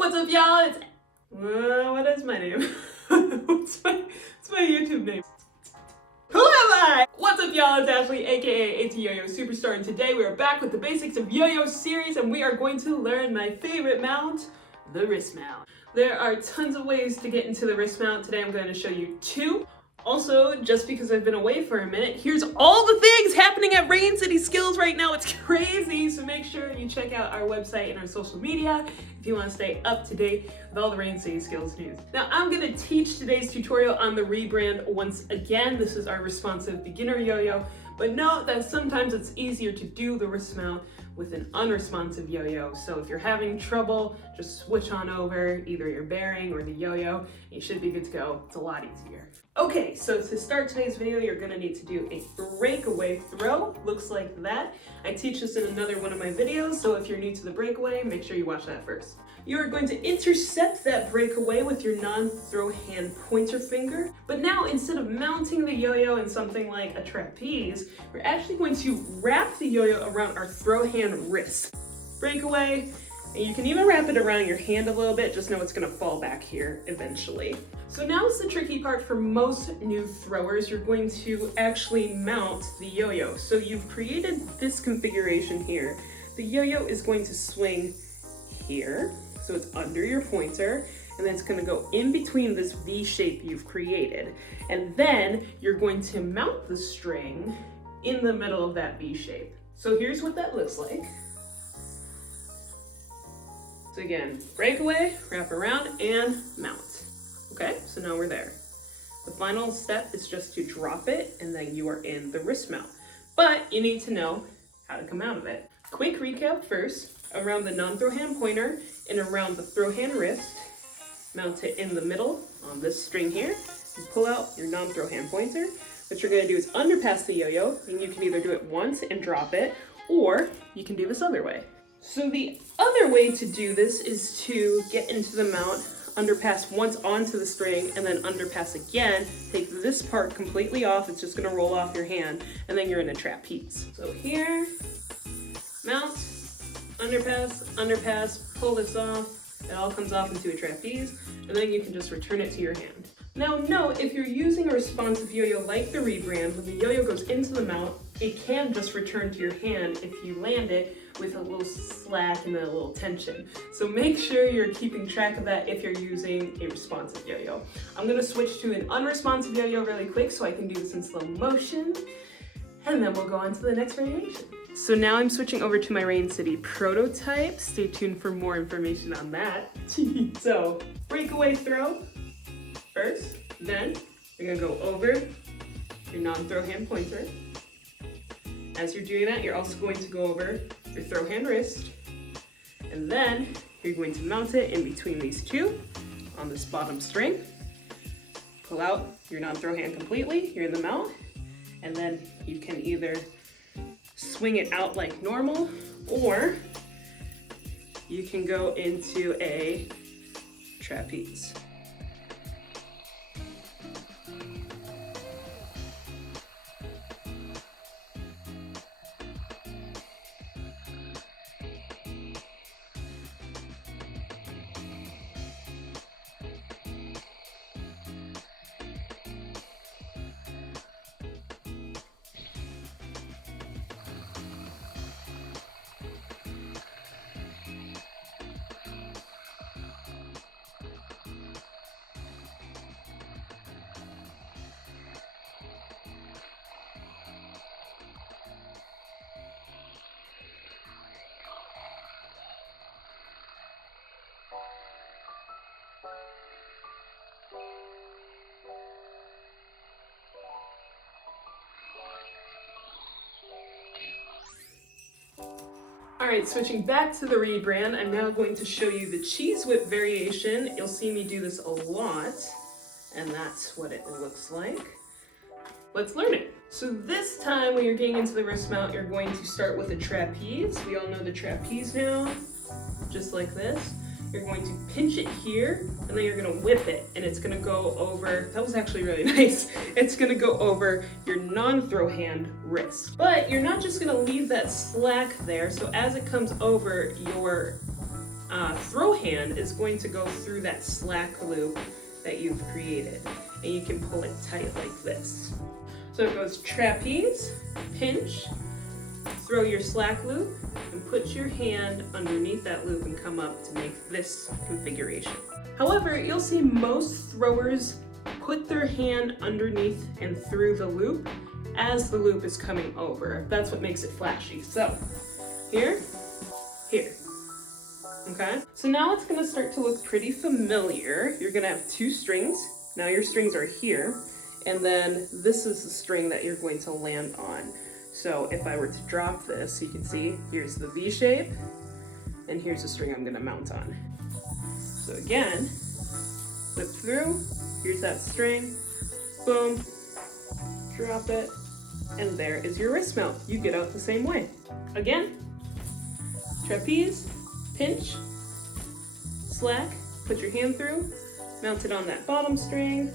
What's up, y'all? It's what is my name? what's my YouTube name? Who am I? What's up, y'all? It's Ashley, aka Yoyo Superstar, and today we are back with the basics of Yoyo Series, and we are going to learn my favorite mount, the wrist mount. There are tons of ways to get into the wrist mount. Today I'm going to show you two. Also, just because I've been away for a minute, here's all the things happening at Rain City Skills right now. It's crazy. So make sure you check out our website and our social media if you want to stay up to date with all the Rain City Skills news. Now, I'm going to teach today's tutorial on the rebrand once again. This is our responsive beginner yo-yo, but note that sometimes it's easier to do the wrist mount with an unresponsive yo-yo. So if you're having trouble, just switch on over either your bearing or the yo-yo. You should be good to go. It's a lot easier. Okay, so to start today's video, you're gonna need to do a breakaway throw. Looks like that. I teach this in another one of my videos, so if you're new to the breakaway, make sure you watch that first. You're going to intercept that breakaway with your non-throw hand pointer finger. But now, instead of mounting the yo-yo in something like a trapeze, we're actually going to wrap the yo-yo around our throw hand wrist. Breakaway, and you can even wrap it around your hand a little bit, just know it's gonna fall back here eventually. So now is the tricky part for most new throwers. You're going to actually mount the yo-yo. So you've created this configuration here. The yo-yo is going to swing here, so it's under your pointer, and then it's gonna go in between this V shape you've created. And then you're going to mount the string in the middle of that V shape. So here's what that looks like. So again, breakaway, wrap around, and mount. Okay, so now we're there. The final step is just to drop it, and then you are in the wrist mount. But you need to know how to come out of it. Quick recap first, around the non-throw hand pointer and around the throw hand wrist. Mount it in the middle on this string here. You pull out your non-throw hand pointer. What you're gonna do is underpass the yo-yo, and you can either do it once and drop it, or you can do this other way. So the other way to do this is to get into the mount, underpass once onto the string, and then underpass again. Take this part completely off, it's just gonna roll off your hand, and then you're in a trapeze. So here, mount, underpass, underpass, pull this off, it all comes off into a trapeze, and then you can just return it to your hand. Now note, if you're using a responsive yo-yo like the rebrand, when the yo-yo goes into the mount, it can just return to your hand if you land it with a little slack and a little tension. So make sure you're keeping track of that if you're using a responsive yo-yo. I'm gonna switch to an unresponsive yo-yo really quick so I can do this in slow motion, and then we'll go on to the next variation. So now I'm switching over to my Rain City prototype. Stay tuned for more information on that. So, breakaway throw first, then you're gonna go over your non-throw hand pointer. As you're doing that, you're also going to go over your throw hand wrist, and then you're going to mount it in between these two on this bottom string. Pull out your non-throw hand completely, you're in the mount, and then you can either swing it out like normal, or you can go into a trapeze. Alright, switching back to the rebrand, I'm now going to show you the cheese whip variation. You'll see me do this a lot, and that's what it looks like. Let's learn it. So this time when you're getting into the wrist mount, you're going to start with a trapeze. We all know the trapeze now, just like this. You're going to pinch it here, and then you're gonna whip it, and it's gonna go over, that was actually really nice. It's gonna go over your non-throw hand wrist. But you're not just gonna leave that slack there, so as it comes over your throw hand is going to go through that slack loop that you've created, and you can pull it tight like this. So it goes trapeze, pinch, throw your slack loop, and put your hand underneath that loop and come up to make this configuration. However, you'll see most throwers put their hand underneath and through the loop as the loop is coming over. That's what makes it flashy. So here, here. Okay, so now it's gonna start to look pretty familiar. You're gonna have 2 strings. Now your strings are here, and then this is the string that you're going to land on. So if I were to drop this, you can see here's the V shape, and here's the string I'm gonna mount on. So again, flip through, here's that string, boom, drop it, and there is your wrist mount. You get out the same way. Again, trapeze, pinch, slack, put your hand through, mount it on that bottom string,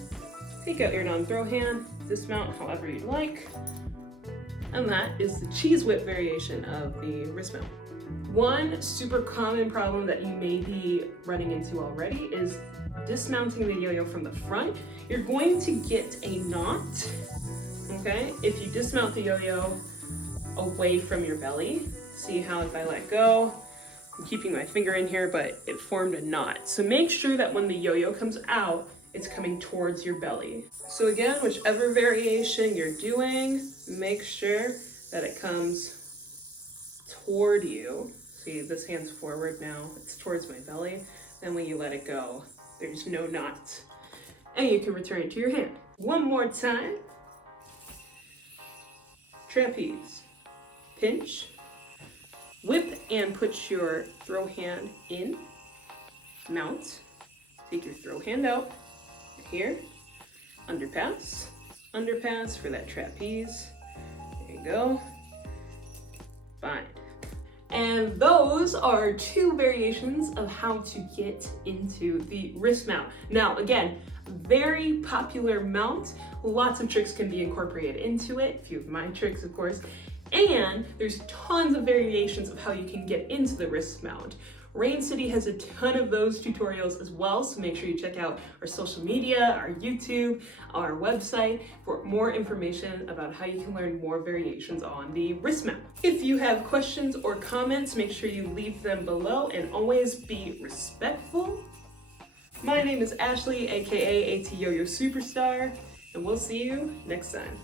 take out your non-throw hand, dismount however you'd like, and that is the cheese whip variation of the wrist mount. One super common problem that you may be running into already is dismounting the yo-yo from the front. You're going to get a knot, okay, if you dismount the yo-yo away from your belly. See how if I let go, I'm keeping my finger in here, but it formed a knot. So make sure that when the yo-yo comes out, it's coming towards your belly. So again, whichever variation you're doing, make sure that it comes toward you. See, this hand's forward now, it's towards my belly. Then when you let it go, there's no knot. And you can return it to your hand. One more time. Trapeze, pinch, whip and put your throw hand in, mount, take your throw hand out, here, underpass, underpass for that trapeze, there you go, bind. And those are 2 variations of how to get into the wrist mount. Now again, very popular mount, lots of tricks can be incorporated into it, a few of my tricks of course, and there's tons of variations of how you can get into the wrist mount. Rain City has a ton of those tutorials as well, so make sure you check out our social media, our YouTube, our website for more information about how you can learn more variations on the wrist mount. If you have questions or comments, make sure you leave them below and always be respectful. My name is Ashley, aka AT Yoyo Superstar, and we'll see you next time.